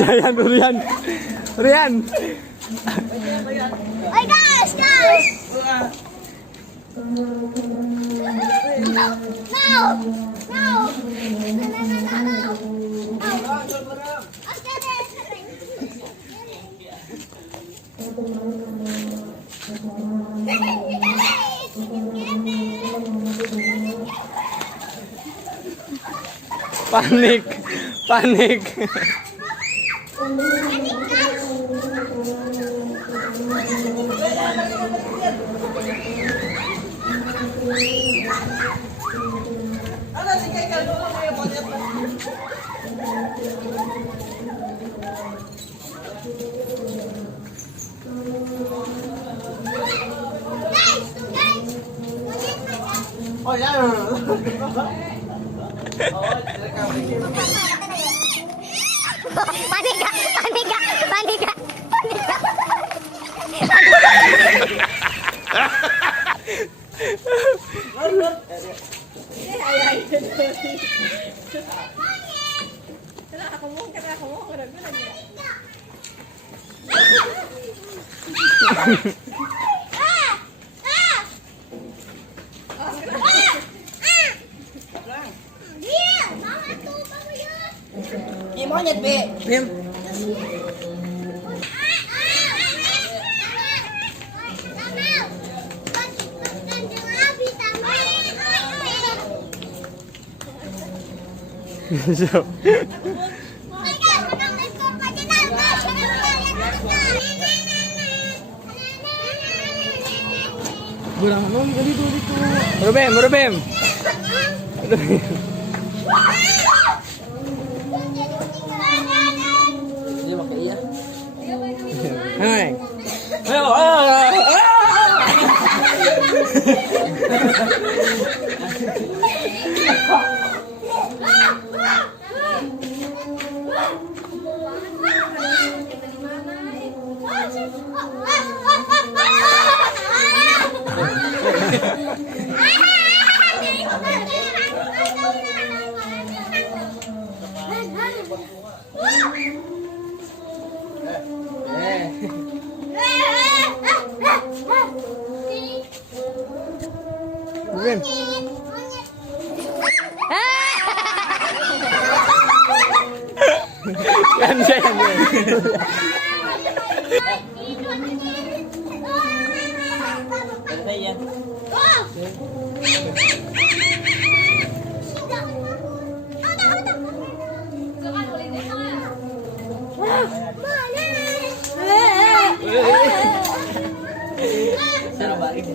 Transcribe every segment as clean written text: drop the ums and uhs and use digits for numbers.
Jangan Rian. Rian. Oi guys. Panik. Panik. Oh ya. Panik gak? Panik gak? Panik gak? Panik gak? Monyet be. Bim. So. Burang nom kali itu. Rubem, Rubem. Dia pakai iya. Hai. Rubem. Kan jangan. Saya. Saya balik.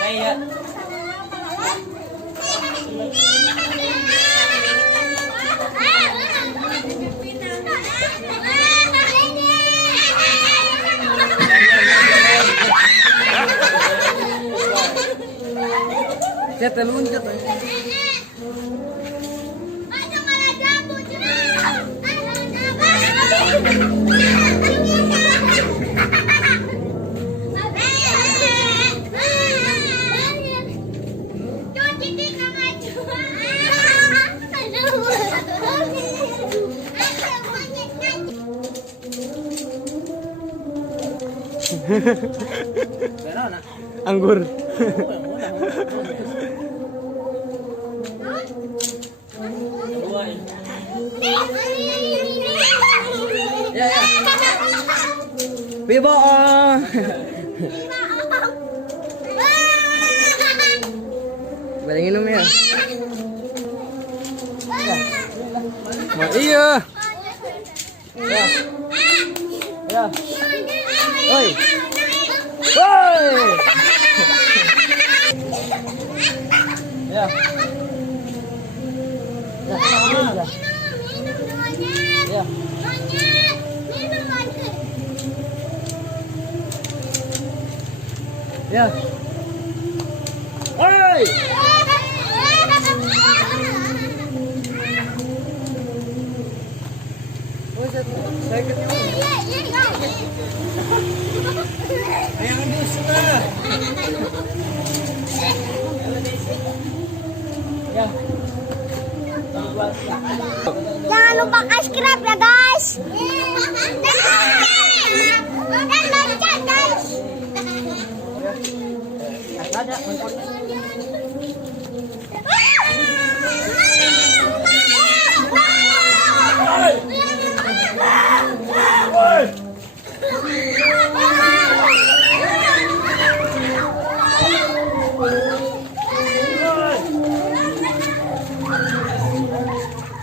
Saya. Saya telunjuk. Anggur. Ya ya. Bibo. Balik minum ya. Iya. Ya. Ya. Oi. Oi. Ya. Ya. Ya. Hei. Oh, saya ketipu. Yang dusta. Ya. Jangan lupa subscribe ya guys. Dan baca guys. Ada.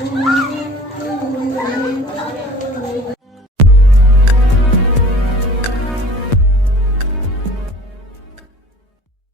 Ah!